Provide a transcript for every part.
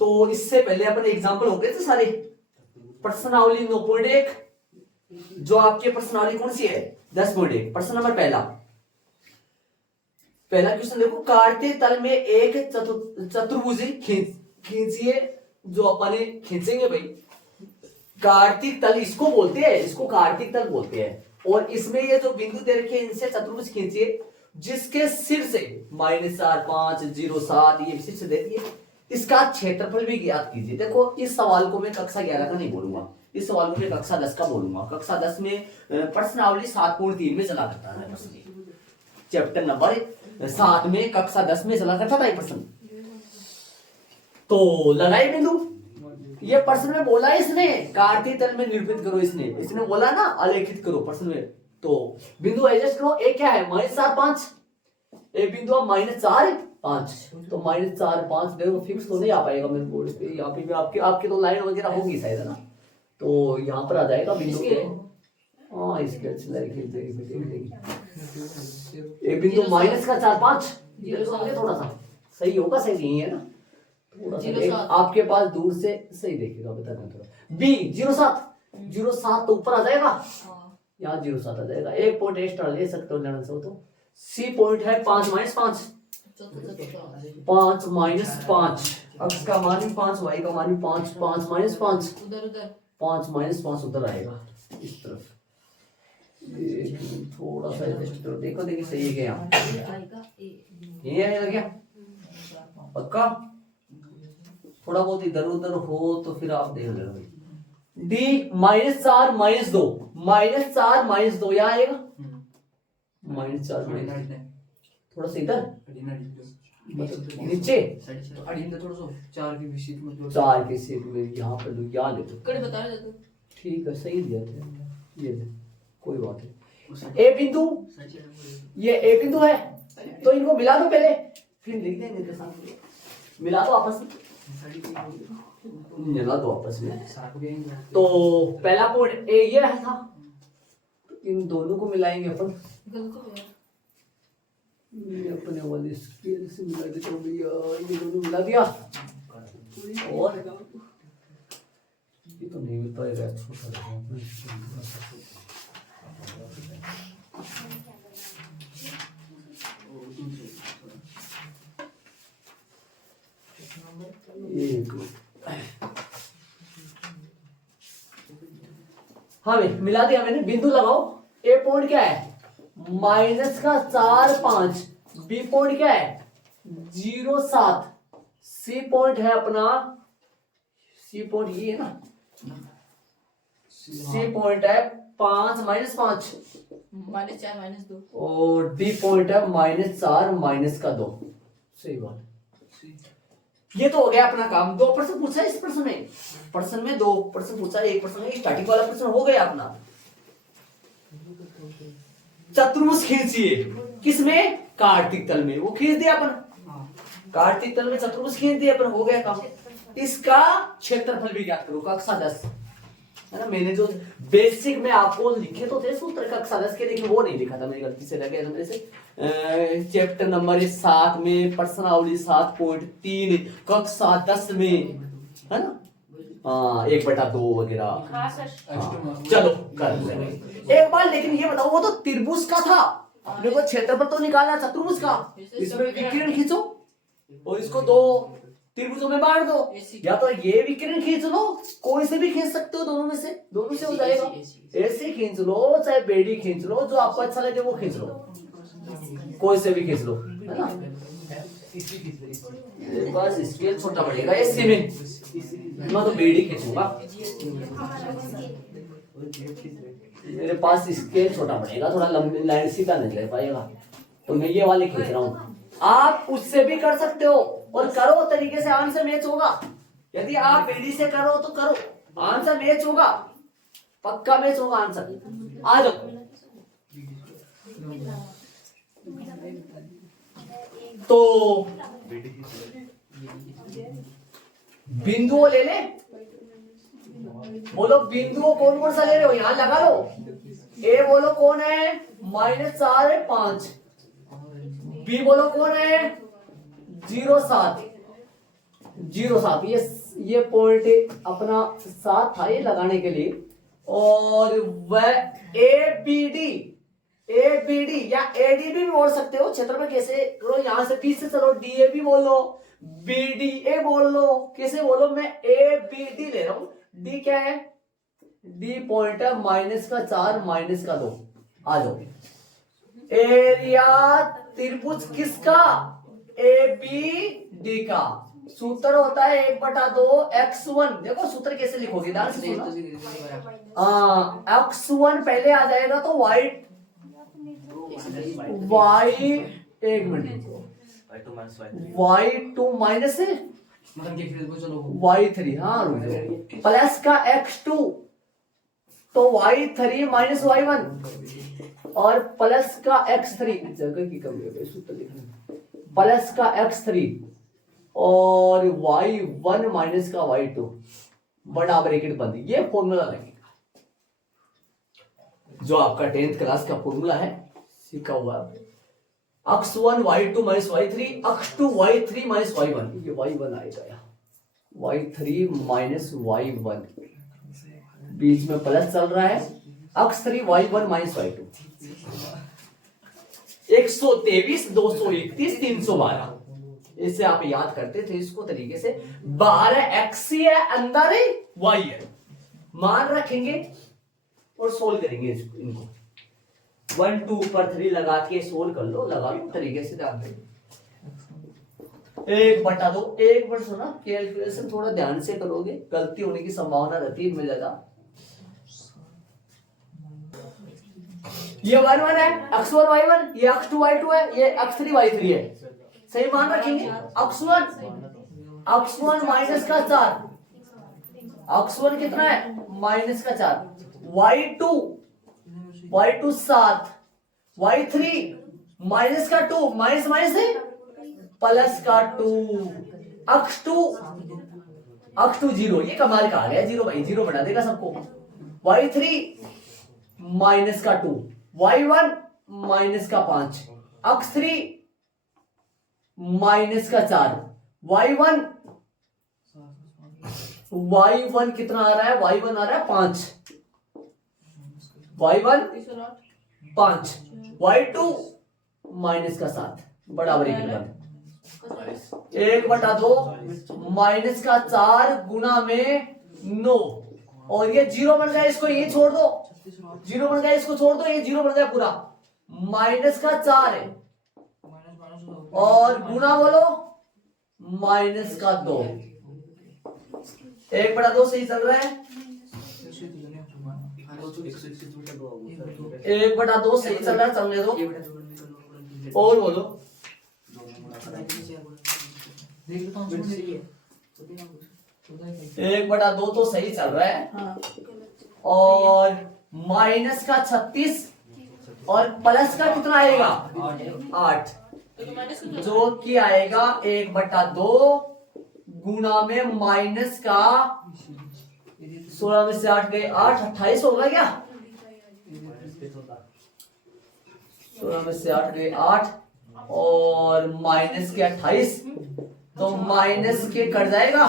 तो इससे पहले अपन एग्जांपल हो गए थे सारे। प्रश्नावली 9.1, जो आपके प्रश्नावली कौन सी है 10.1। प्रश्न नंबर पहला क्वेश्चन देखो, काटते तल में एक चतुर्भुज खींचिए। जो अपन खींचेंगे भाई, कार्तिक तल इसको बोलते हैं, इसको कार्तिक तल बोलते हैं। और इसमें ये जो बिंदु दे रखे हैं इनसे चतुर्भुज खींचिए जिसके सिर से -4, 5, 0, 7 ये शीर्ष देती है। इसका क्षेत्रफल भी ज्ञात कीजिए। देखो इस सवाल को मैं कक्षा 11 का नहीं बोलूंगा, इस सवाल को मैं कक्षा 10 का बोलूंगा। कक्षा 10 में प्रश्नावली 7.3 में चला करता है प्रश्न, चैप्टर नंबर 7 में कक्षा 10 में चला करता था ये प्रश्न। तो लगाई बिंदु, ये प्रश्न में बोला इसने कार्तीय तल में निरूपित करो, इसने बोला ना आलेखित करो प्रश्न में। तो बिंदु एडजस्ट करो, एक क्या है -4, 5, एक बिंदु -4, 5। तो -4, 5 देखो फिक्स तो नहीं आ पाएगा मेरे बोर्ड पे, यहाँ पे भी आपकी तो लाइन वगैरह होगी शायद है ना, तो यहाँ पर आ जाएगा बिंदु के। हाँ इसके अच्छी लाइन खींच देगी। एक बिंदु -4, 5 थोड़ा सा सही होगा, सही नहीं है ना, थोड़ा सा आपके पास दूर से सही देखेगा, बता दें थोड़ा। बी 0.7 तो ऊपर आ जाएगा, यहाँ 0.7 आ जाएगा। एक पॉइंट एक्स्ट्रा ले सकते हो लड़न से। तो सी पॉइंट है 5 - 5, 5 - 5, x का मान 5, y का मान 5, 5 - 5 5 - 5 उधर आएगा इस तरफ। थोड़ा सा एडजस्ट करो, देखो देखिए सही है क्या, ये आएगा क्या पक्का? थोड़ा बहुत इधर उधर हो तो फिर आप देख लेना। डी -4 - 2, -4 - 2 यहाँ आएगा, -4 थोड़ा सा इधर नीचे, चार की सीट में यहाँ पर यहाँ ले दो, ठीक है सही दिया ये दे, कोई बात नहीं। ए बिंदु, ये ए बिंदु है तो इनको मिला दो पहले, फिर लिख देंगे इनके साथ, मिला दो आपस में, मिला दो आपस में। तो पहला पॉइंट ए ये था, इन दोनों को मिलाएंगे अपन, अपने वाले स्केल से मिला देता हूँ भैया, ये दोनों मिला दिया। और ये तो नहीं मिल पाएगा, छोटा हाँ भाई मिला दिया मैंने। बिंदु लगाओ, ए पॉइंट क्या है -4, 5, बी पॉइंट क्या है 0.7, सी पॉइंट है अपना, सी पॉइंट ये है ना, सी पॉइंट है 5 - 5, -4 - 2, और डी पॉइंट है -4 - 2। सही बात, ये तो हो गया अपना काम। 2 प्रश्न पूछा इस प्रश्न में 2 प्रश्न पूछा, एक प्रश्न में स्टार्टिंग वाला प्रश्न हो गया अपना। चतुर्भुज खींचिए, किसमें कार्तिक तल में, वो खींच दिया अपन, कार्तिक तल में चतुर्भुज खींच दिया अपन, हो गया काम। इसका क्षेत्रफल भी ज्ञात करो, कक्षा 10 है ना। मैंने जो बेसिक में आपको लिखे तो थे सूत्र कक्षा 10 के, लेकिन वो नहीं लिखा था, मेरी गलती से लगे मेरे से। चैप्टर नंबर 7 में प्रश्नावली 7.3 कक्षा 10 में है ना, 1/2 वगैरह। चलो कर लेंगे एक बार, लेकिन ये बताओ वो तो त्रिभुज का था, अपने को क्षेत्रफल तो निकालना चतुर्भुज का। इसमें विकिरण खींचो और इसको 2 त्रिभुजों में बांट दो, या तो ये विकिरण खींच लो, कोई से भी खींच सकते हो, दोनों से हो जाएगा। ऐसे खींच लो चाहे बेड़ी खींच लो, जो आपको अच्छा लगे वो खींच लो, कोई से भी खींच लो है ना। बस स्केल छोटा पड़ेगा ऐसे में, मैं तो बेड़ी खींचूंगा, मेरे पास स्केल छोटा पड़ेगा, थोड़ा लंबी लाइन सीधा नहीं ले पाएगा, तो मैं ये वाले खींच रहा हूँ। आप उससे भी कर सकते हो और करो तरीके से, आंसर मैच होगा। यदि आप बेड़ी से करो तो करो, आंसर मैच होगा, पक्का मैच होगा आंसर। आ जाओ, तो बिंदुओं ले ले, बोलो बिंदुओं कौन कौन सा ले रहे हो, यहां लगा लो। ए बोलो कौन है -4, 5, बी बोलो कौन है 0.7, 0 7 ये पॉइंट अपना 7 था ये लगाने के लिए। और वह ए बी डी या एडी भी बोल सकते हो, क्षेत्र में कैसे करो, यहां से बी से चलो डी ए भी बोल लो, बी डी ए बोल लो, कैसे बोलो, मैं ए बी डी ले रहा हूं। डी क्या है, डी पॉइंट है -4 -2। आ जाओ, एरिया त्रिभुज किसका, ए बी डी का। सूत्र होता है 1/2 x1। देखो सूत्र कैसे लिखोगे, ध्यान से सुनो। x1 पहले आ जाएगा तो y एक मिनट, y2 माइनस y3, हाँ प्लस का x2 तो y3 माइनस y1 और प्लस का x3, जगह की कमी है सूत्र लिखने, प्लस का x3 और y1 माइनस का y2 बड़ा ब्रैकेट बंद। ये फॉर्मूला लगेगा जो आपका 10th क्लास का फॉर्मूला है, सीखा हुआ x1 y2 minus y3, x2 y3 minus y1, ये y1 आएगा यहाँ, y3 माइनस y1, बीच में प्लस चल रहा है, x3 y1 माइनस y2, 123 231 312। इससे आप याद करते थे इसको तरीके से, 12x है अंदर है y है, मान रखेंगे और सोल्व करेंगे इनको। 1 2 पर 3 लगा के सोल्व कर लो, लगा लो तरीके से, ध्यान दो। 1/2 एक बार सुना, कैलकुलेशन थोड़ा ध्यान से करोगे, गलती होने की संभावना रहती है इनमें ज्यादा। ये 1 1 है, x1 y1, ये x2 y2 है, ये x3 y3 है, सही मान रखेंगे। x1 माइनस का 4, x1 कितना है -4, y2 7, y3 माइनस का 2, माइनस माइनस है प्लस का 2, x2 0, ये कमाल का आ गया, 0 भाई 0 बना देगा सबको, y3 माइनस का 2, y1 माइनस का 5, x3 माइनस का 4, y1 कितना आ रहा है, y1 आ रहा है 5, y1 5, y2 माइनस का 7, बड़ा ब्रैकेट बंद। 1/2 माइनस का 4 गुना में 9, और ये 0 बन गया, इसको ये छोड़ दो, 0 बन गया, इसको छोड़ दो, ये 0 बन गया पूरा, माइनस का 4 है और गुना बोलो माइनस का 2। 1/2 सही चल रहा है, 1/2 सही चल रहा है, चलने दो और बोलो। 1/2 तो सही चल रहा है, और माइनस का 36 और प्लस का कितना आएगा 8, जो कि आएगा 1/2 गुना में माइनस का 16 में से 8 गए 8, 28 होगा क्या, 16 में से 8 गए 8 और माइनस के 28, तो माइनस के कट जाएगा,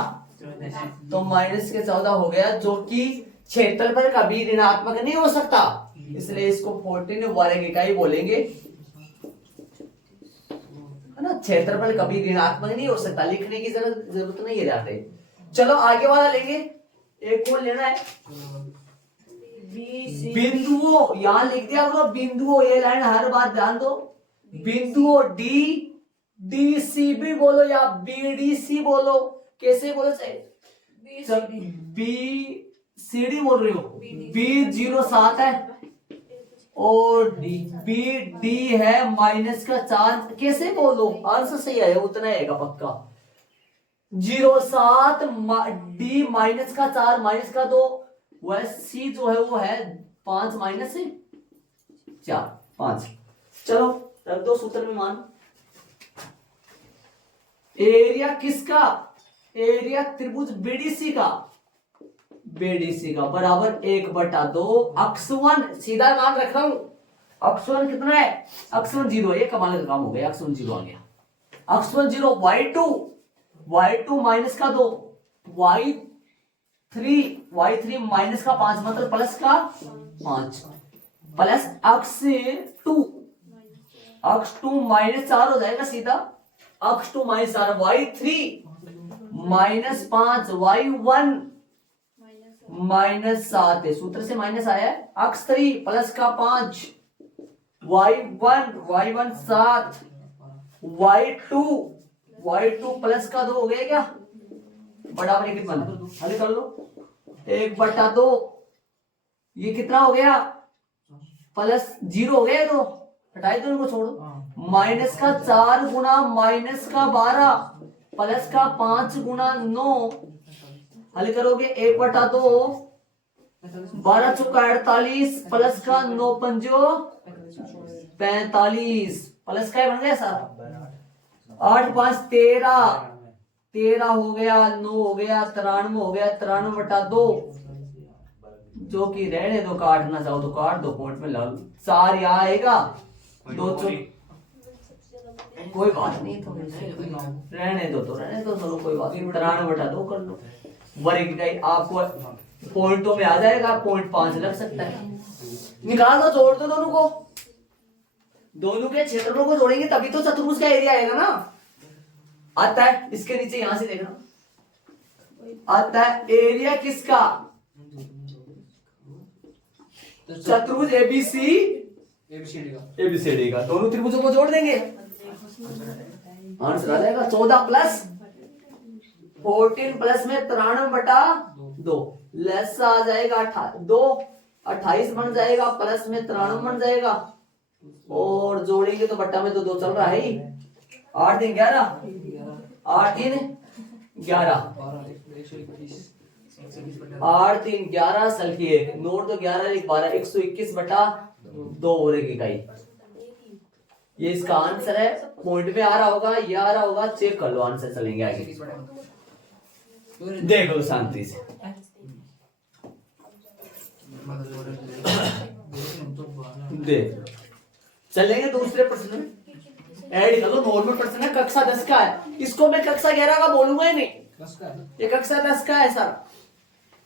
तो माइनस के 14 हो गया, जो कि क्षेत्रफल कभी ऋणात्मक नहीं हो सकता, इसलिए इसको 14 वर्ग इकाई बोलेंगे, है ना। क्षेत्रफल कभी ऋणात्मक नहीं हो सकता, लिखने की जरूरत नहीं है जाते। चलो आगे वाला लेंगे, एक और लेना है, बिंदुओं, यहां लिख दिया करो बिंदुओं, ये लाइन हर बार ध्यान दो, बिंदुओं डी सी भी बोलो या बी डी सी बोलो, कैसे बोलो, बी सी डी बोल रही हो, B07 है और बी डी है माइनस का 4, कैसे बोलो, आंसर सही आएगा, उतना आएगा पक्का। 07 डी माइनस का 4 माइनस का 2, वह सी जो है वो है 5 माइनस से 4 5। चलो रख दो सूत्र में मान। एरिया किसका, एरिया त्रिभुज बीडीसी का, बीडीसी का बराबर 1/2 x1, सीधा मान रख रहा हूं, x1 कितना है, x1 0, ये कमाल का काम हो गया, x1 0 आ गया, x1 0, y2 y2 माइनस का 2, y3 माइनस का 5 मतलब प्लस का 5 प्लस अक्ष 2, अक्ष 2 माइनस 4 हो जाएगा सीधा, अक्ष 2 minus 4, y3 minus 5, y1 minus 7 है, सूत्र से माइनस आया है, अक्ष 3 प्लस का 5, y1 7, y2 प्लस का 2 हो गया क्या, बड़ा ब्रैकेट बंद, हल कर लो, 1/2, ये कितना हो गया प्लस 0 हो गया, तो हटाई दो इनको, छोड़ो, माइनस का 4 गुना माइनस का 12 प्लस का 5 गुना 9, हल करोगे 1/2, 12 चौका 48 प्लस का 9 पंजो 45 प्लस का बन गया सर, 8 5 13 हो गया, 9 हो गया, 93 हो गया, 93/2, जो कि रहने दो, काटना चाहो तो काट दो, पॉइंट में ला लो, 4 यहाँ आएगा, 2 कोई बात नहीं, तो रहने दो, तो रहने दो, चलो कोई बात नहीं, 93/2 कर लो, वर्ग का आपको पॉइंटों में आ जाएगा, 0.5 लग सकता है, निकाल दो, जोड़ दो दोनों को, दोनों के क्षेत्रफलों को जोड़ेंगे तभी तो चतुर्भुज का एरिया आएगा ना, आता है इसके नीचे, यहां से देखना, आता है एरिया किसका, चतुर्भुज एबीसीडी का, दोनों त्रिभुजों को जोड़ देंगे, आंसर आ जाएगा 14 प्लस 14 प्लस में 93/2, लेस आ जाएगा 28 बन जाएगा, प्लस में 93 बन जाएगा, और जोड़ेंगे तो बट्टा में तो 2 चल रहा है, 8 3 11, 8 3 11, 8 3 11 सल की 1, नोट तो 11 1 12, 121/2 हो रही इकाई, ये इसका आंसर है, पॉइंट में आ रहा होगा, ये आ रहा होगा, चेक कर लो, आंसर चलेंगे आगे, देखो शांति से, देख चलेंगे दूसरे प्रश्न में, ऐड कर लो, नॉर्मल प्रश्न है, कक्षा 10 का है, इसको मैं कक्षा 11 का बोलूंगा ही नहीं, ये कक्षा 10 का है सर,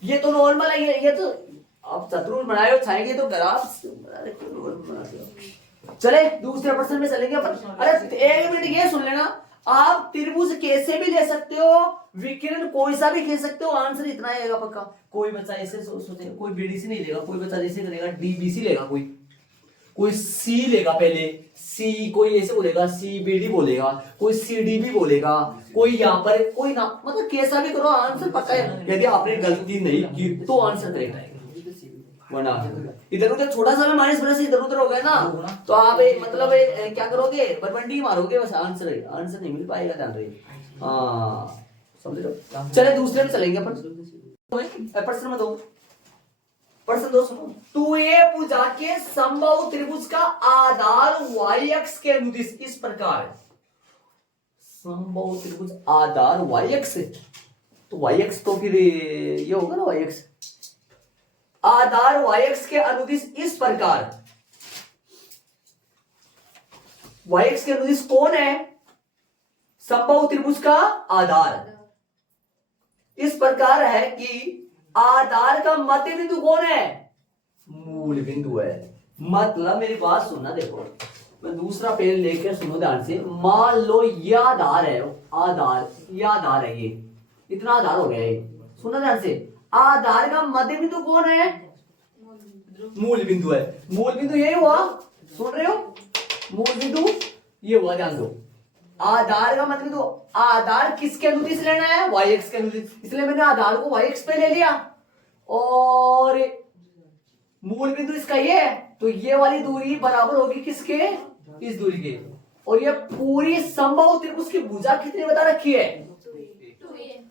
ये तो नॉर्मल है, ये तो आप चतुर्भुज बनाए हो, छाएंगे तो ग्राफ, चले दूसरे प्रश्न में चलेंगे अपन, अरे 1 मिनट ये सुन लेना, आप त्रिभुज कैसे भी ले सकते हो, विकिरण कोई सा भी खेल सकते हो, आंसर इतना आएगा पक्का, कोई बच्चा ऐसे सोचे, कोई बीडीसी नहीं लेगा, कोई बच्चा जैसे करेगा डीबीसी लेगा, कोई सी लेगा, पहले सी, कोई ऐसे बोलेगा सीबीडी बोलेगा, कोई सीडीबी बोलेगा, कोई यहाँ पर कोई ना, मतलब कैसा भी करो, आंसर पक्का है, यदि आपने गलती नहीं की तो आंसर करेक्ट आएगा, वरना इधर उधर छोटा सा माइनस प्लस इधर उधर हो गया ना, तो आप मतलब क्या करोगे, बरबंडी मारोगे, बस आंसर नहीं मिल पाएगा, ध्यान रहे, हाँ समझ लो, चले दूसरे में चलेंगे अपन, प्रश्न में 2, प्रश्न 2 सुनो, 2a भुजा के समबाहु त्रिभुज का आधार y अक्ष के अनुदिश इस प्रकार है, समबाहु त्रिभुज आधार y अक्ष, तो y अक्ष तो फिर ये होगा ना, y अक्ष, आधार y अक्ष के अनुदिश इस प्रकार, y अक्ष के अनुदिश कौन है, समबाहु त्रिभुज का आधार, इस प्रकार है कि आधार का मध्य बिंदु कौन है, मूल बिंदु है, मतलब मेरी बात सुनना, देखो मैं दूसरा पेन लेकर सुनो ध्यान से, मान लो ये आधार है, ये आधार है, ये इतना आधार हो गया, ये सुनना ध्यान से, आधार का मध्य बिंदु कौन है, मूल बिंदु है, मूल बिंदु ये हुआ, सुन रहे हो, मूल बिंदु ये हुआ, ध्यान दो, आधार का मध्य बिंदु, आधार किसके अनुदिश लेना है, y अक्ष के अनुदिश, इसलिए मैंने आधार को y अक्ष पे ले लिया, और मूल बिंदु इसका ये है, तो ये वाली दूरी बराबर होगी किसके, इस दूरी के, और ये पूरी समबाहु त्रिभुज की भुजा कितनी बता रखी है,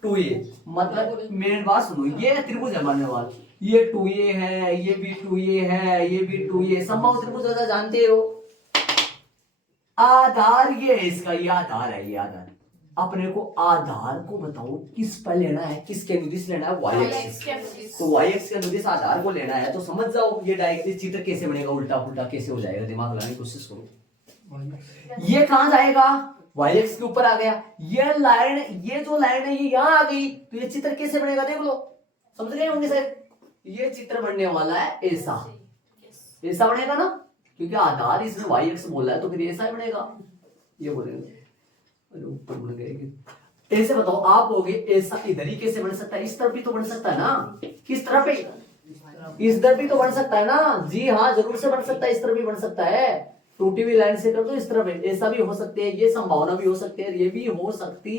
2a, मतलब मेन बात सुनो, ये त्रिभुज है बनने वाला, ये 2a है, ये भी 2a है, ये भी 2a, समबाहु त्रिभुज जानते हो, आधार ये है इसका, ये आधार है, ये आधार, अपने को आधार को बताओ किस पर लेना है, किसके अनुदिश लेना है, y एक्सिस, तो y एक्सिस के अनुदिश आधार को लेना है, तो समझ जाओ ये डायरेक्टली चित्र कैसे बनेगा, उल्टा पुल्टा कैसे हो जाएगा, दिमाग लगाने की कोशिश करो, ये कहां जाएगा, वाई एक्स के ऊपर आ गया। ये लाइन, ये जो लाइन है ये यहां आ गई, तो ये चित्र कैसे बनेगा देख लो, समझ गए होंगे सर। ये चित्र बनने वाला है ऐसा, ऐसा बनेगा ना, क्योंकि आधार इसमें वाई एक्स बोला है तो फिर ऐसा ही बनेगा। ये बोलेंगे ऊपर बन गए ऐसे। बताओ आप होगे ऐसा, इधर ही कैसे बन सकता है, इस तरफ भी तो बन सकता है ना, किस तरफ पे, इस तरफ भी तो बन सकता है ना। जी हाँ जरूर से बन सकता है, इस तरफ भी बन सकता है। टूटी हुई लाइन से कर दो इस तरफ, ऐसा भी हो सकती है, ये संभावना भी हो सकती है, ये भी हो सकती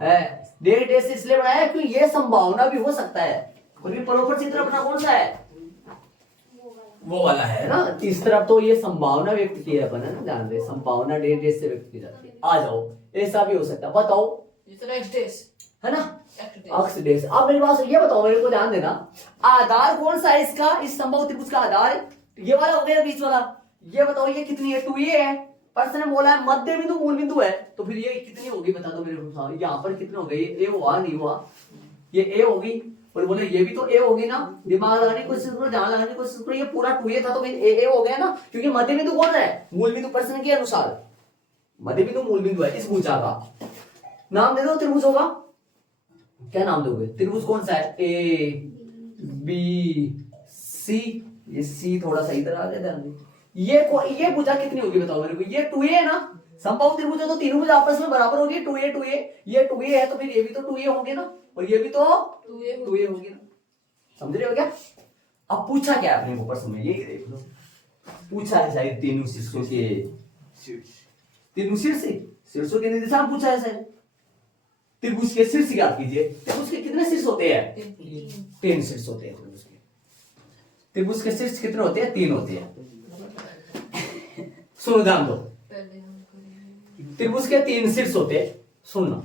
है। डेट ऐसे इसलिए बनाया क्योंकि ये संभावना भी हो सकता है। और भी प्रॉपर चित्र अपना कौन सा है, वो वाला है ना। इस तरफ तो ये संभावना व्यक्त की है अपन, है ना, ध्यान दे, संभावना डेट डेट से व्यक्त की जाती है। आ जाओ, ऐसा भी हो सकता है, बताओ, है ना, अक्स डेस। अब मेरी बात ये बताओ, मेरे को ध्यान देना, आधार कौन सा है इसका, इस संभव त्रिभुज का आधार ये वाला हो गया बीच वाला। ये बताओ ये कितनी है, 2a है। प्रश्न ने बोला है मध्य बिंदु मूल बिंदु है, तो फिर ये कितनी होगी बता दो मेरे को, यहाँ पर कितने हो गए, ये a हुआ नहीं हुआ, ये a होगी, और बोले ये भी तो a होगी ना। दिमाग लगाने की कोशिश करो, ध्यान लगाने की कोशिश करो, ये पूरा 2a था तो फिर a हो गया ना, क्योंकि मध्य बिंदु कौन है, मूल बिंदु। प्रश्न के अनुसार मध्य बिंदु मूल बिंदु है इस भुजा का। नाम दे दो त्रिभुज होगा, क्या नाम दोगे, त्रिभुज कौन सा है, ए बी सी, ये सी थोड़ा सा इधर आ गया, ध्यान दे। ये भुजा कितनी होगी बताओ मेरे को, ये 2a है ना, संभव त्रिभुज है तो तीनों भुजा आपस में बराबर होगी, 2a 2a, ये 2a है तो फिर ये भी तो 2a होंगे ना, और ये भी तो 2a होगी ना, समझ रहे हो क्या। अब पूछा क्या है अपने को प्रश्न में, ये देख लो, पूछा है शायद तीनों शीर्षों के, तीनों शीर्षों के निर्देशांक पूछा है शायद। त्रिभुज के शीर्ष ज्ञात कीजिए। त्रिभुज के कितने शीर्ष होते हैं, 3 शीर्ष होते हैं त्रिभुज के। त्रिभुज के शीर्ष कितने होते हैं, 3 होते हैं। सुनो ध्यान दो, त्रिभुज के 3 शीर्ष होते हैं, सुनना।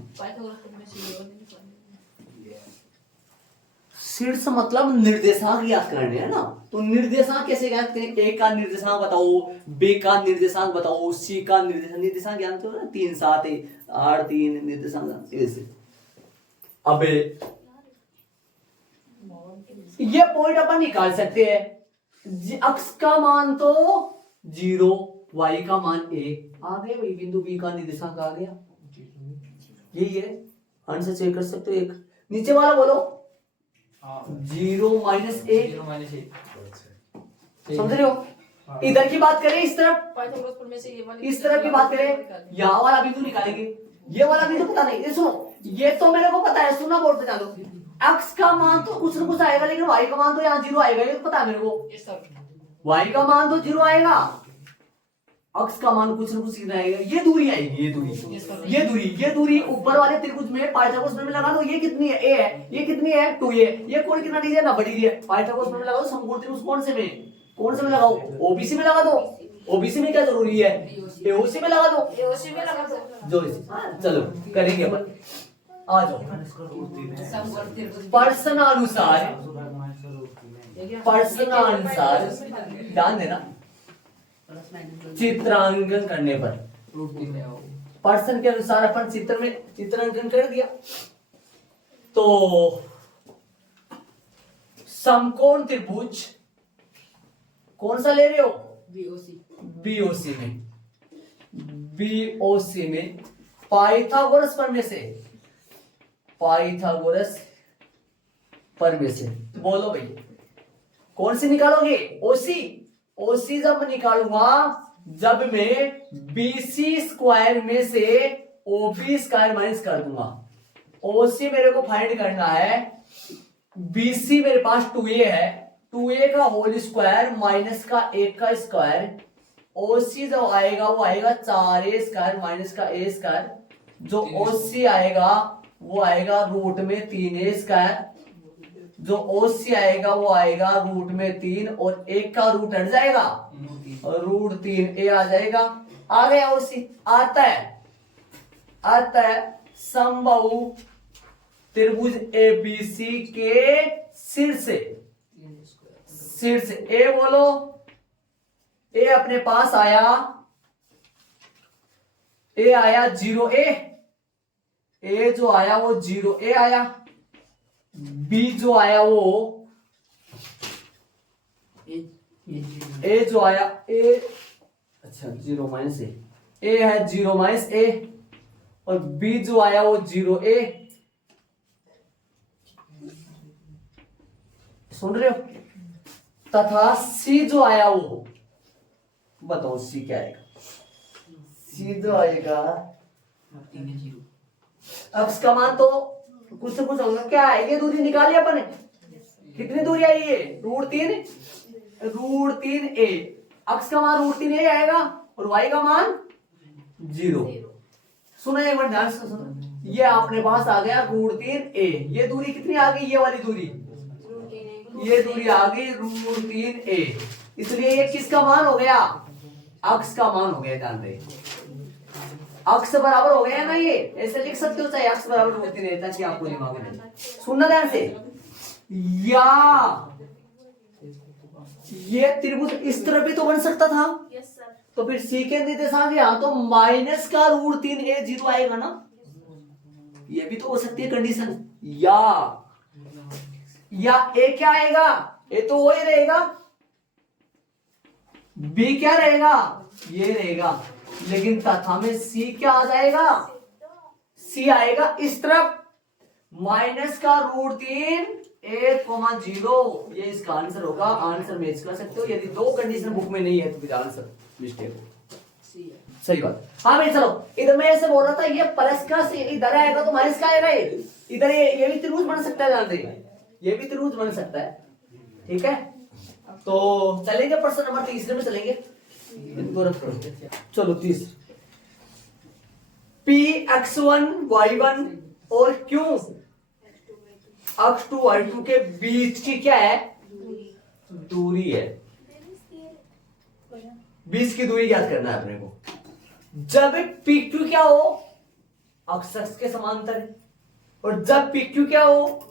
शीर्ष मतलब निर्देशांक ज्ञात करने है ना, तो निर्देशांक कैसे ज्ञात करें, ए का निर्देशांक बताओ, बी का निर्देशांक बताओ, सी का निर्देशांक ज्ञात करो ना, 3 7 8 3 निर्देशांक ऐसे। अब ये पॉइंट अपन निकाल सकते हैं, अक्स का मान तो 0, वाई का मान 1 आ गया भाई, बिंदु बी का निर्देशांक आ गया, यही है आंसर चेक कर सकते हो। एक नीचे वाला बोलो 0 - 1, समझ रहे हो। इधर की बात करें, इस तरफ की बात करें, यहाँ वाला बिंदु निकालेंगे, ये वाला बिंदु पता नहीं, सुनो ये तो मेरे को पता है, सुना बोर्ड पे जानो, एक्स का मान तो कुछ ना कुछ आएगा, लेकिन वाई का मान तो यहाँ 0 आएगा, ये तो पता है मेरे को, वाई का मान तो 0 आएगा, अक्स का मान कुछ ना कुछ कितना आएगा, ये दूरी आएगी, ये दूरी ऊपर वाले त्रिभुज में पाइथागोरस में लगा दो, ये कितनी है, a है, ये कितनी है 2a, ये कोण कितना दीजिए 90 दीजिए, पाइथागोरस में लगा दो, समकोण त्रिभुज कौन से में लगाओ, ओबीसी में लगा दो, ओबीसी में क्या जरूरी है, एओसी में लगा दो, जो चलो करेंगे अपन। आ जाओ, प्रश्नानुसार ध्यान देना, चित्रांकन करने पर प्रश्न के अनुसार अपन चित्रांकन कर दिया, तो समकोण त्रिभुज कौन सा ले रहे हो, बीओसी में पाइथागोरस प्रमेय से बोलो भाई कौन सी निकालोगे, ओसी जब निकालूंगा जब मैं बीसी स्क्वायर में से ओबी स्क्वायर माइनस कर दूंगा। ओसी मेरे को फाइंड करना है, बीसी मेरे पास 2a है, 2a का होल स्क्वायर माइनस का 1 का स्क्वायर, ओसी जो आएगा वो आएगा 4a स्क्वायर माइनस का a स्क्वायर, जो ओसी आएगा वो आएगा रूट में 3a स्क्वायर, जो ओसी आएगा वो आएगा रूट में 3 और 1 का रूट हट जाएगा और रूट 3a आ जाएगा। आ गया ओसी, आता है समबाहु त्रिभुज एबीसी के शीर्ष ए बोलो, ए अपने पास आया, ए आया 0a, ए जो आया वो 0a आया, बी जो आया वो ए जो आया ए, अच्छा 0 - a है 0 - a, और बी जो आया वो 0a। सुन रहे हो? तथा सी जो आया वो, बताओ सी क्या आएगा? सी जो आएगा अक्स का मान तो कुछ से कुछ होगा, क्या है ये दूरी निकाली अपन ने, कितनी दूरी आई ये √3a। अक्स का मान √3a आएगा और y का मान 0। सुनो एक बार ध्यान से सुनो, ये अपने पास आ गया √3a। ये दूरी कितनी आ गई, ये वाली दूरी, ये दूरी आ गई √3a। इसलिए ये किसका मान हो गया, अक्स का मान हो गया। ध्यान दे, अक्स बराबर हो गया ना, ये ऐसे लिख सकते हो चाहे अक्स बराबर होती रहे, ताकि आपको दिमाग में सुनना ध्यान से। या ये त्रिभुज इस तरह भी तो बन सकता था। तो फिर सी के निर्देशांक यहाँ तो माइनस का √3a 0 आएगा ना, ये भी तो हो सकती है कंडीशन। या ए क्या आएगा, ए तो वो ही रहेगा, बी क्या रहेगा, ये रहेगा, लेकिन तथा में सी क्या आ जाएगा, सी आएगा इस तरफ माइनस का √3a,0। ये इसका आंसर होगा। आंसर मैच कर सकते हो, यदि दो कंडीशन बुक में नहीं है तो फिर आंसर मिस्टेक हो। सही बात। हाँ भाई चलो, इधर मैं ऐसे बोल रहा था, ये प्लस का से इधर आएगा तो माइनस का आएगा, इधर ये भी त्रिभुज बन सकता है। ध्यान दे, ये भी त्रिभुज बन सकता है। ठीक है, तो चलेंगे प्रश्न नंबर 3 में चलेंगे। चलो 30, Px1 y1 और क्यों x2 y2 के बीच की क्या है, दूरी है। बीच की दूरी याद करना है अपने को। जब PQ क्या हो, x अक्ष के समांतर है, और जब PQ क्या हो,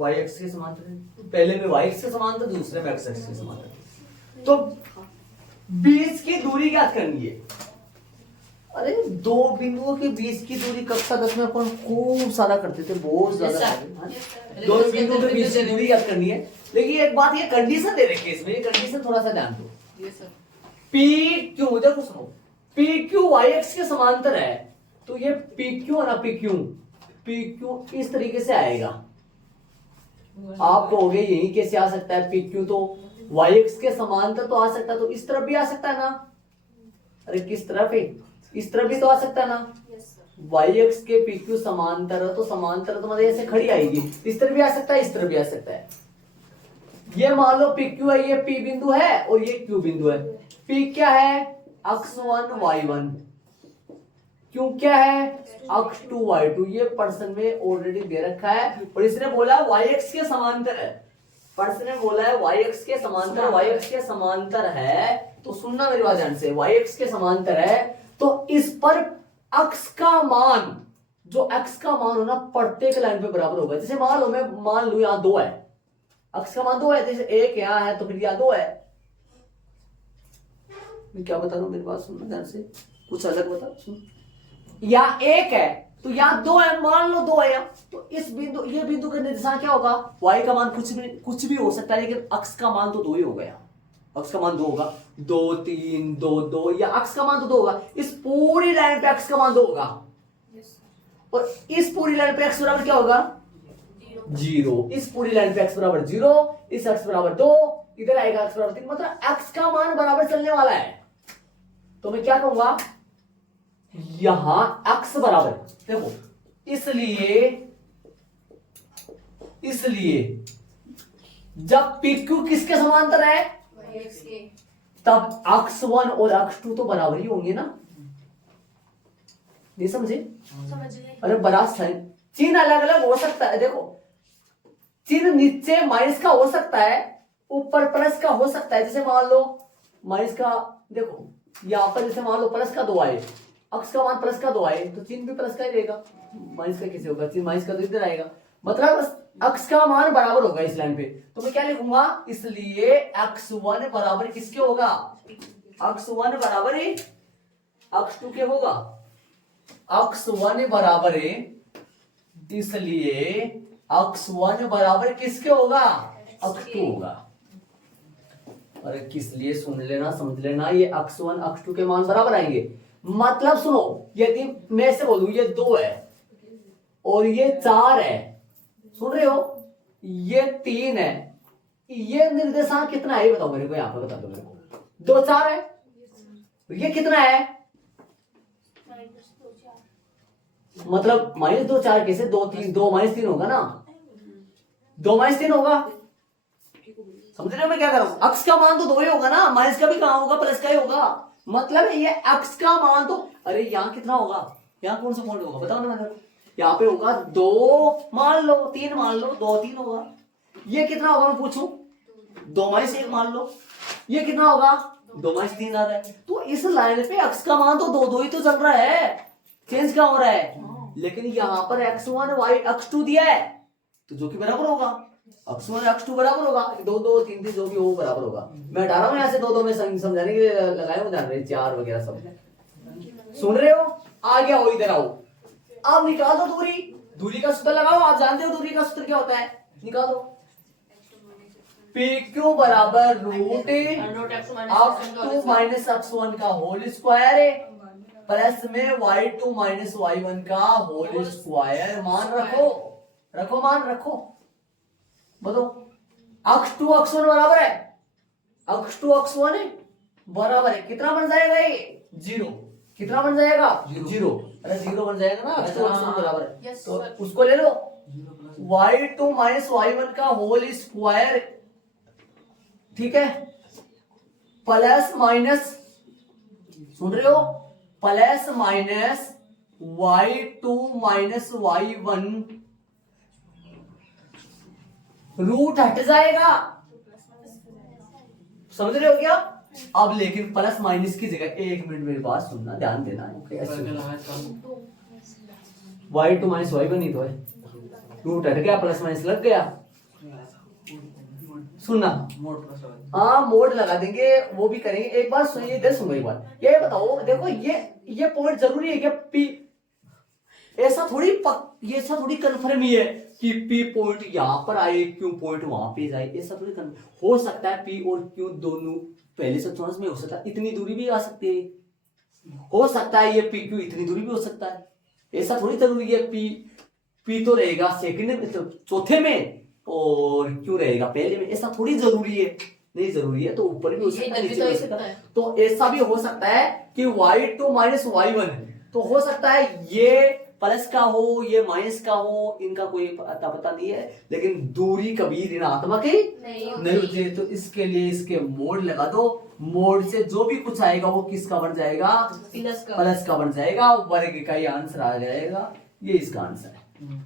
y अक्ष के समांतर है। तो पहले में y अक्ष के समांतर, दूसरे में x अक्ष के समांतर। तो बीच की दूरी याद करनी है। अरे दो बिंदुओं के बीच की दूरी कक्षा 10 में अपन खूब सारा करते थे, बहुत ज्यादा। दो बिंदुओं के बीच की दूरी याद करनी है, लेकिन एक बात, ये कंडीशन दे रखी है इसमें, ये कंडीशन थोड़ा सा ध्यान दो। PQ, देखो सुनो, PQ y अक्ष के समांतर है, तो ये PQ है ना, PQ इस तरीके से आएगा। आप कहोगे यही कैसे आ सकता है, PQ तो y अक्ष के समांतर तो आ सकता है, तो इस तरफ भी आ सकता है ना। अरे किस तरफ है, इस तरफ भी तो आ सकता है ना। y अक्ष के PQ समांतर है, तो समांतर तो मतलब ऐसे खड़ी आएगी, इस तरफ भी आ सकता है, इस तरफ भी आ सकता है। ये मान लो PQ है, ये P बिंदु है और ये Q बिंदु है। P क्या है, x1 y1, Q क्या है, x2 y2। ये प्रश्न में ऑलरेडी दे रखा है, और इसने बोला y अक्ष के समांतर है। प्रश्न ने बोला है y अक्ष के समांतर, y अक्ष के समांतर है, तो सुनना मेरी बात ध्यान से, y अक्ष के समांतर है, तो इस पर अक्ष का मान, जो अक्ष का मान हो ना, प्रत्येक लाइन पे बराबर होगा। जैसे मान लो, मैं मान लू यहां 2 है, अक्ष का मान 2 है, जैसे 1 यहां है तो फिर यहां 2 है। मैं क्या बता रहा हूं, मेरी बात सुनना ध्यान से, कुछ अलग बता सुन। यहां 1 है तो यहां 2 है, मान लो 2 है यहाँ, तो इस बिंदु, ये बिंदु का निर्देशांक क्या होगा, y का मान कुछ भी हो सकता है, लेकिन अक्ष का मान तो 2 ही होगा। यहाँ अक्ष का मान 2 होगा, 2 3 2 2, या अक्ष का मान तो 2 होगा। इस पूरी लाइन पे अक्ष का मान 2 होगा, और इस पूरी लाइन पे x बराबर क्या होगा, 0। इस पूरी लाइन पे x बराबर 0, इस x बराबर 2, इधर आएगा x बराबर 3, मतलब x का मान बराबर चलने वाला है। तो मैं क्या कहूंगा, यहां x बराबर, देखो, इसलिए जब PQ किसके समांतर है, तब x1 और x2 तो बराबर ही होंगे ना। नहीं समझे? अरे बराबर चिन्ह अलग अलग हो सकता है। देखो, चिन्ह नीचे माइनस का हो सकता है, ऊपर प्लस का हो सकता है। जैसे मान लो माइनस का, देखो यहां पर जैसे मान लो प्लस का 2 आए, अक्ष का मान प्लस का 2 आए, तो चिन्ह भी प्लस का ही रहेगा। माइनस का कैसे होगा, चिन्ह माइनस का तो इधर आएगा, मतलब अक्ष का मान बराबर होगा इस लाइन पे। तो मैं क्या लिखूंगा, इसलिए x1 बराबर किसके होगा, x1 बराबर है x2 के होगा। x1 बराबर है, इसलिए x1 बराबर किसके होगा, x2 होगा। अरे किस लिए, सुन लेना समझ लेना, ये x1 x2 के मान बराबर आएंगे। मतलब सुनो, यदि मैं ऐसे बोलूं ये 2 है और ये 4 है, सुन रहे हो, ये 3 है, ये निर्देशांक कितना है ये बताओ मेरे को, यहाँ पर बता दो मेरे को। 2 4 है, ये कितना है, मतलब -2 4 कैसे, 2 3, 2 -3 होगा ना, 2 -3 होगा, समझ रहे हो मैं क्या कर रहा हूं। अक्स का मान तो 2 ही होगा ना, माइनस का भी कहां होगा, प्लस का ही होगा, मतलब ये अक्स का मान तो, अरे यहाँ कितना होगा, यहाँ कौन सा पॉइंट होगा बताओ ना मेरे को, यहाँ पे होगा 2 मान लो, 3 मान लो, 2 3 होगा, ये कितना होगा मैं पूछूं, 2 -1 मान लो, ये कितना होगा, 2 -3 आ रहा है, तो इस लाइन पे अक्स का मान तो 2 2 ही तो चल रहा है, चेंज क्या हो रहा है, लेकिन यहाँ पर x1 y x2 दिया है, तो जो कि बराबर होगा, x1 x2 बराबर होगा, 2 2 3 3 जो भी हो बराबर होगा। मैं हटा रहा हूँ यहाँ से 2 2 में समझाने के लिए लगाए हुए ध्यान रहे, 4 वगैरह सब सुन रहे हो, आ गया हो, इधर आओ, अब निकाल दो दूरी, दूरी का सूत्र लगाओ, आप जानते हो दूरी का सूत्र क्या होता है, निकालो, PQ बराबर रूट x2 माइनस x1 का होल स्क्वायर है, प्लस में y2 माइनस y1 का होल स्क्वायर, मान रखो, रखो मान रखो, बताओ x2 x1 बराबर है, x2 x1 है बराबर है, कितना बन जाएगा ये 0, कितना बन जाएगा 0, अरे 0 बन जाएगा ना, x2 x1 बराबर है, तो उसको ले लो, y2 माइनस y1 का होल स्क्वायर, ठीक है, प्लस माइनस, सुन रहे हो, plus minus y2 minus y1, root हट जाएगा, समझ रहे हो क्या, अब लेकिन प्लस माइनस की जगह, एक मिनट मेरी बात सुनना, ध्यान देना, y2 माइनस y1 ही तो है, रूट हट गया, प्लस माइनस लग गया, सुनना, हाँ मोड लगा देंगे, वो भी करेंगे, एक बार सुनिए, इधर सुनो एक बार, ये बताओ, देखो ये पॉइंट जरूरी है क्या, पी ऐसा थोड़ी ये ऐसा थोड़ी कन्फर्म ही है कि पी पॉइंट यहाँ पर आए, क्यू पॉइंट वहां पे जाए, ऐसा थोड़ी कन्फर्म हो सकता है, पी और क्यू दोनों पहले से चौरस में हो सकता है, इतनी दूरी भी आ सकती है, हो सकता है ये पी क्यू इतनी दूरी भी हो सकता है, ऐसा थोड़ी जरूरी है पी तो रहेगा सेकंड चौथे में और क्यों रहेगा पहले में, ऐसा थोड़ी जरूरी है, नहीं जरूरी है, तो ऊपर भी हो सकता है, नीचे भी हो सकता है, तो ऐसा भी हो सकता है कि y2 माइनस y1, तो हो सकता है ये प्लस का हो, ये माइनस का हो, इनका कोई पता नहीं है, लेकिन दूरी कभी ऋणात्मक ही नहीं होती है, तो इसके लिए इसके मोड लगा दो, मोड से जो भी कुछ आएगा वो किसका बन जाएगा, प्लस का बन जाएगा, वर्ग का ही आंसर आ जाएगा, ये इसका आंसर है।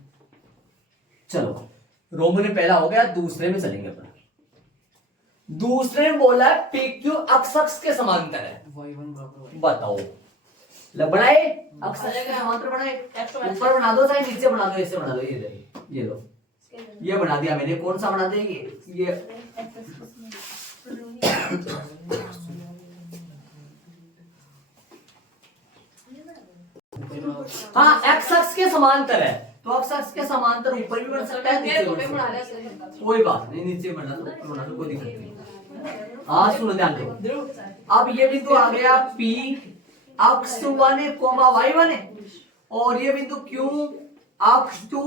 चलो रोमन में पहला हो गया, दूसरे में चलेंगे अपना, दूसरे में बोला PQ अक्ष के समांतर है, बताओ बनाए, अक्ष के समांतर बनाए, ऊपर बना दो चाहे नीचे बना दो, ऐसे बना दो, ये लो, ये बना दिया मैंने, कौन सा बना देंगे ये हाँ एक्स अक्ष के समांतर है, तो एक्स अक्ष के समांतर ऊपर भी बन सकता है, नीचे भी बन सकता है, कोई बात नहीं, नीचे बना दो कोई दिक्कत नहीं। हाँ सुनो ध्यान दो, अब ये बिंदु आ गया P अक्ष 1 है कोमा y1 है, और ये बिंदु Q अक्ष 2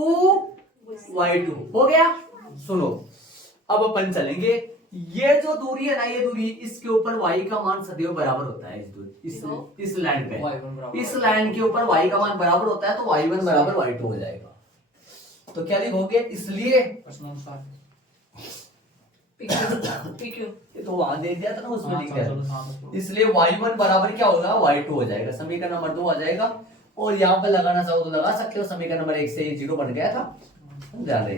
y2 हो गया। सुनो अब अपन चलेंगे, ये जो दूरी है ना, ये दूरी, इसके ऊपर y का मान सदैव बराबर होता है, इस लाइन पे, इस लाइन के ऊपर y का मान बराबर होता है, तो y1 बराबर y2 हो जाएगा। तो क्या लिखोगे, इसलिए तो वहां दे दिया था ना, उसमें लिख दिया, इसलिए y1 बराबर क्या होगा, y2 हो जाएगा, समीकरण नंबर 2 आ जाएगा। और यहाँ पर लगाना चाहो तो लगा सकते हो, समीकरण नंबर 1 से 0 बन गया था, ध्यान रहे।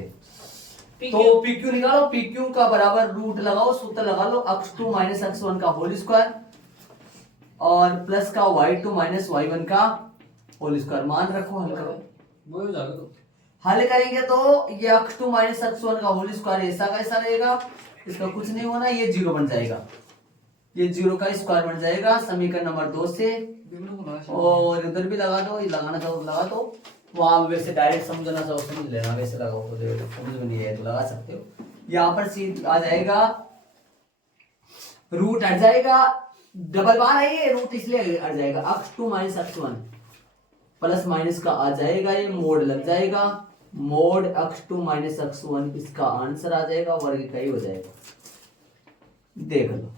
तो PQ निकालो, PQ का बराबर रूट लगाओ, सूत्र लगा लो, x2 माइनस x1 का होल स्क्वायर और प्लस का y2 माइनस y1 का होल स्क्वायर, मान रखो, हल करो, हल करेंगे तो ये x2 माइनस x1 का होल स्क्वायर ऐसा कैसा रहेगा, इसका कुछ नहीं होना, ये 0 बन जाएगा, ये 0 का स्क्वायर बन जाएगा, समीकरण नंबर 2 से, और इधर भी लगा दो, लगाना चाहो तो लगा दो, वहां वैसे डायरेक्ट समझना चाहो समझ लेना, वैसे लगाओ तो समझ में नहीं है तो लगा सकते हो। यहाँ पर सी आ जाएगा, रूट हट जाएगा, डबल बार है ये, रूट इसलिए आ जाएगा x2 minus x1 plus minus का आ जाएगा, ये मोड लग जाएगा, मोड x2 माइनस x1 इसका आंसर आ जाएगा, वर्ग का ही हो जाएगा। देख लो,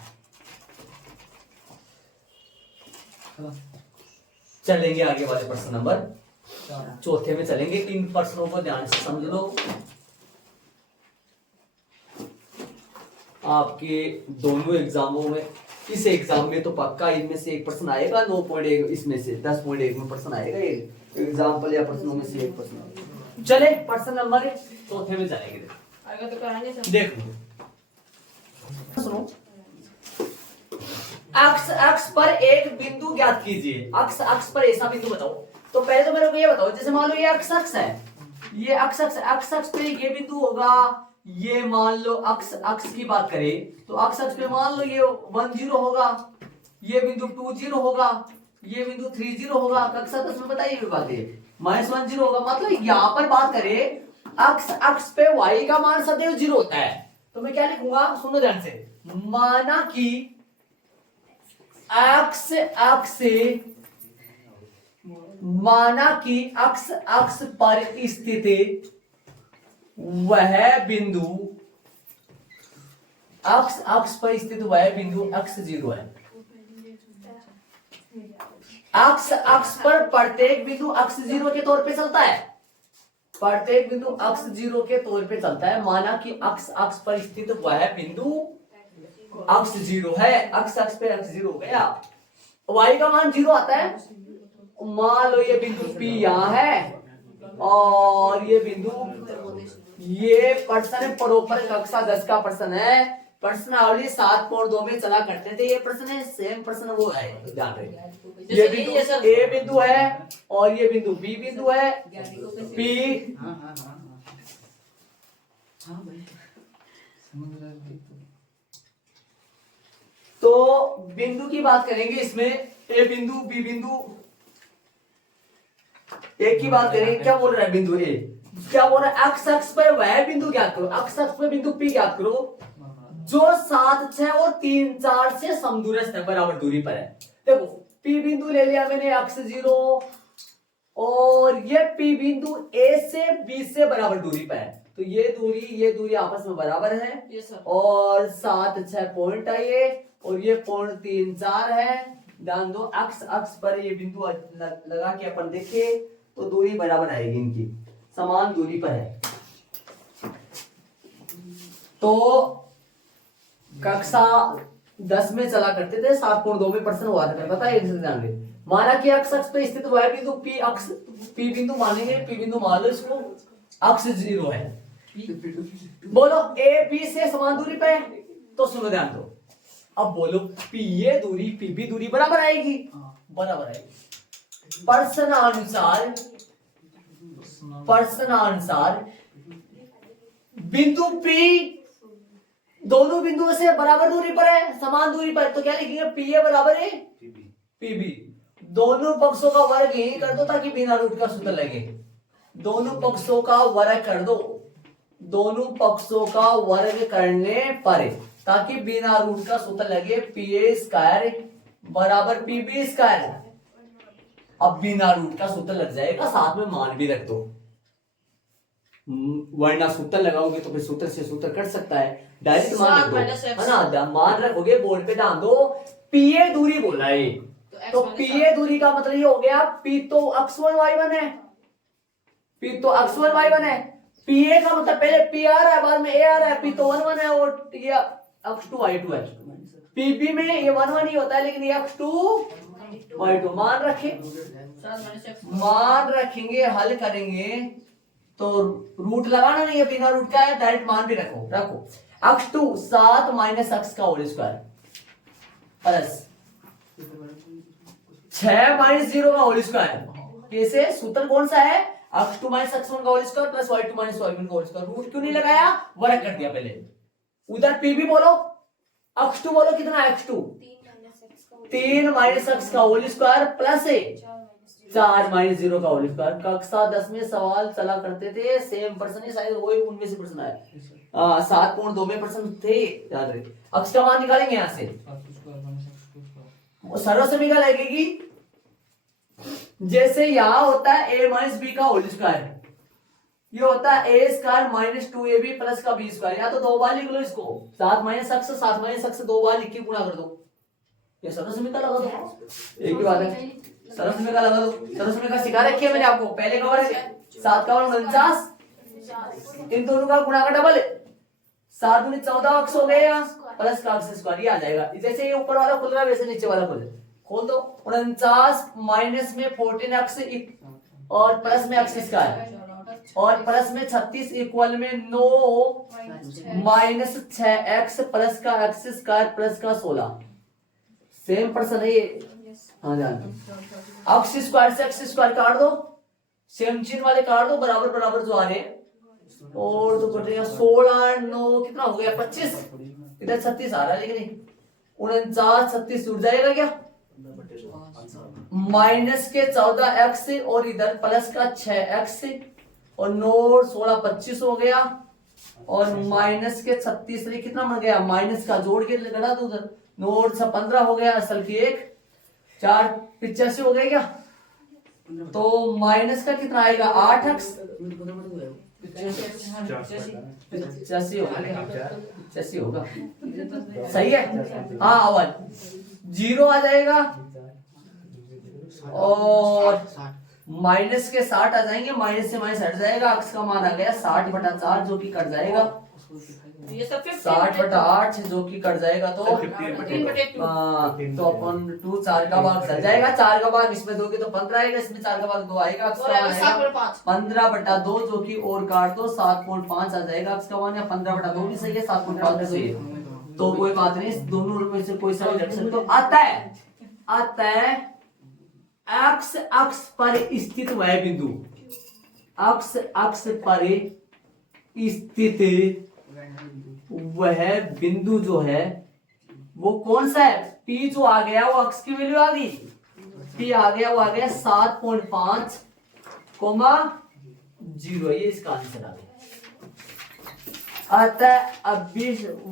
चलेंगे आगे वाले प्रश्न नंबर चौथे में चलेंगे। इन प्रश्नों को ध्यान से समझ लो। आपके दोनों एग्जामों में, इस एग्जाम में तो पक्का इनमें से एक प्रश्न आएगा, 9.1 इसमें से 10.1 में प्रश्न आएगा, एक एग्जाम्पल या प्रश्नों में से एक प्रश्न आएगा। चले प्रश्न नंबर चौथे में जाएंगे। आगे तो कराने सब देख लो, सुनो, अक्ष पर एक बिंदु ज्ञात कीजिए। अक्ष पर ऐसा बिंदु बताओ। तो पहले तो मेरे को ये बताओ, जैसे मान लो ये अक्ष है, ये अक्ष पे ये बिंदु होगा, ये मान लो अक्ष की बात करें तो अक्ष पे मान लो ये 10 होगा, ये बिंदु 20 होगा, ये बिंदु 30 होगा। कक्षा 10 में बताइए बात है, -10 होगा। मतलब यहाँ पर बात करें अक्ष पे y का मान सदैव 0 होता है। तो मैं क्या लिखूंगा, सुनो ध्यान से, माना कि अक्ष पर स्थित वह बिंदु, अक्ष पर स्थित वह बिंदु x0 है। अक्ष पर प्रत्येक बिंदु x0 के तौर पे चलता है, प्रत्येक बिंदु x0 के तौर पे चलता है। माना कि अक्ष पर स्थित वह बिंदु x0 है, अक्ष पे x0 हो गया, y का मान 0 आता है। मान लो ये बिंदु P यहाँ है और ये बिंदु, ये प्रश्न है परोपर कक्षा 10 का प्रश्न है, प्रश्नावली 7.2 में चला करते थे। ये प्रश्न है, सेम प्रश्न वो है, ध्यान रखिए। ये बिंदु A बिंदु है और ये बिंदु B बिंदु है, P तो बिंदु की बात करेंगे इसमें, A बिंदु B बिंदु, एक की बात करेंगे। क्या बोल रहा है बिंदु A, क्या बोल रहा है, अक्ष पर वह बिंदु ज्ञात करो, अक्ष पर बिंदु P ज्ञात करो जो 7, 6 और 3, 4 से समदूरस्थ है, बराबर दूरी पर है। देखो P बिंदु ले लिया मैंने x0 और ये P बिंदु A से B से बराबर दूरी पर है, तो ये दूरी आपस में बराबर है और 7, 6 पॉइंट है ये, और ये पॉइंट 3, 4 है। ध्यान दो, अक्ष पर ये बिंदु लगा के अपन देखे तो दूरी बराबर आएगी, इनकी समान दूरी पर है। तो कक्षा 10 में चला करते थे, 7.2 में प्रश्न हुआ था, पता है ध्यान दे। माना कि अक्ष पे स्थित वह बिंदु P बिंदु मानेंगे, P बिंदु मान लो इसको, x0 है। बोलो A B से समान दूरी पे है, तो सुनो ध्यान दो, अब बोलो P ये दूरी P B दूरी बराबर आएगी, बराबर आएगी। प्रश्नानुसार बिंदु P दोनों बिंदुओं से बराबर दूरी पर है, समान दूरी पर, तो क्या लिखेंगे, P A बराबर है PB। दोनों पक्षों का वर्ग यही कर दो ताकि बिना रूट का सूत्र लगे, दोनों पक्षों का वर्ग कर दो, दोनों पक्षों का वर्ग करने पर ताकि बिना रूट का सूत्र लगे, PA² बराबर PB²। अब बिना रूट का सूत्र लग जाएगा, साथ में मान भी रख दो, वरना सूत्र लगाओगे तो फिर सूत्र से सूत्र कट सकता है, डायरेक्ट मान रख दो, है ना, मान रखोगे, बोर्ड पे ध्यान दो। PA दूरी बोला है, तो PA दूरी का मतलब ये हो गया, P तो x1 y1 है, P तो x1 y1 है, PA का मतलब पहले P आ रहा है, बाद में A आ रहा है, P तो 1 1 है और ये x2 y2 है। PB में ये 1 1 ही होता है, लेकिन ये x2 y2 मान रखेंगे, हल करेंगे तो रूट लगाना नहीं है, बिना रूट का है, डायरेक्ट मान भी रखो। x2 7 माइनस x का होल स्क्वायर प्लस 6 माइनस 0 का होल स्क्वायर। कैसे, सूत्र कौन सा है, x2 माइनस x1 का whole square plus y2 minus y1 का होल स्क्वायर। रूट क्यों नहीं लगाया, वर्ग कर दिया पहले। उधर PB बोलो, x2 बोलो कितना, x2 3 माइनस x का होल स्क्वायर प्लस 4 माइनस 0 का होल स्क्वायर। कक्षा 10 में सवाल चला करते थे, सेम प्रश्न है, शायद वही उनमें से प्रश्न आया। 7.2 में प्रश्न थे, याद रहे। x का मान निकालेंगे यहाँ से, और सर्वसमीका लगेगी जैसे यहां होता है a माइनस बी का होल स्क्वायर, ये होता है ए स्क्वायर माइनस 2ab प्लस का बी स्क्वायर, या तो दो बार लिख लो इसको, 7 माइनस x 7 माइनस x दो बार लिख के गुणा कर दो, ये सर्वसमीका लगा दो, एक ही बात है, सर्वसमीका लगा दो। सर्वसमीका सिखा रखी है मैंने आपको, पहले का वर्ग 7 का वर्ग 49, इन दोनों का गुणा का डबल, 7 दूनी 14 x हो गया प्लस का x स्क्वायर, ये आ जाएगा। जैसे ये ऊपर वाला खुल रहा है वैसे नीचे वाला खोल दो, 49 माइनस में 14x और प्लस में x स्क्वायर और प्लस में 36 इक्वल में 9 माइनस 6x प्लस का x स्क्वायर प्लस का 16, सेम पर्सन है ये। हाँ ध्यान, x स्क्वायर से x स्क्वायर काट दो, सेम चिन्ह वाले काट दो, बराबर बराबर जो आ रहे हैं, और तो कट रहा 16 9 कितना हो गया 25, इधर 36 आ रहा है लेकिन 49 36 जुड़ जाएगा क्या, माइनस के 14x और इधर प्लस का 6x और 9 16 25 हो गया, और माइनस के 36 कितना बन गया, माइनस का जोड़ के लगा दो उधर, 9 से 15 हो गया, असल की 1 4 85 हो गया क्या, तो माइनस का कितना आएगा 8x 85 होगा, सही है। हाँ आवाज 0 आ जाएगा और माइनस के 60 आ जाएंगे, माइनस से माइनस हट जाएगा, अक्स का मान आ गया 60/4 जो कि कट जाएगा 60/8 जो कि कट जाएगा, तो अपन 2 4 का भाग चल जाएगा, 4 का भाग इसमें दोगे तो 15 आएगा, इसमें 4 का भाग 2 आएगा, अक्स का मान 15/2 जो कि और काट दो 7.5 आ जाएगा अक्स का मान, या 15/2 भी सही है 7.5 भी सही है, तो कोई बात नहीं, दोनों में से कोई सा भी रख सकते हो। आता है एक्स अक्ष पर स्थित वह बिंदु, एक्स अक्ष पर स्थित वह बिंदु जो है वो कौन सा है, P जो आ गया वो अक्ष की वैल्यू आ गई, P आ गया वो आ गया 7.5 0, ये इसका आंसर आ गया। अतः अब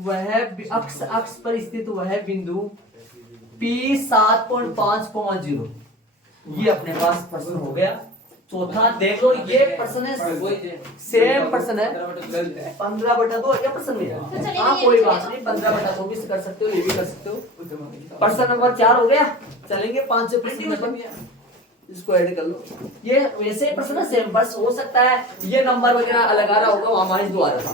वह अक्ष पर स्थित वह बिंदु P 7.5 0, ये अपने पास प्रश्न हो गया। चौथा देख लो, ये प्रश्न है सेम प्रश्न है 15/2 क्या प्रश्न में, हाँ कोई बात नहीं 15/2 भी कर सकते हो, ये भी कर सकते हो। प्रश्न नंबर 4 हो गया, चलेंगे 5 प्रश्न, इसको ऐड कर लो। ये वैसे प्रश्न सेम, बस हो सकता है ये नंबर वगैरह अलग आ रहा होगा, वहां माइनस 2 आ रहा था।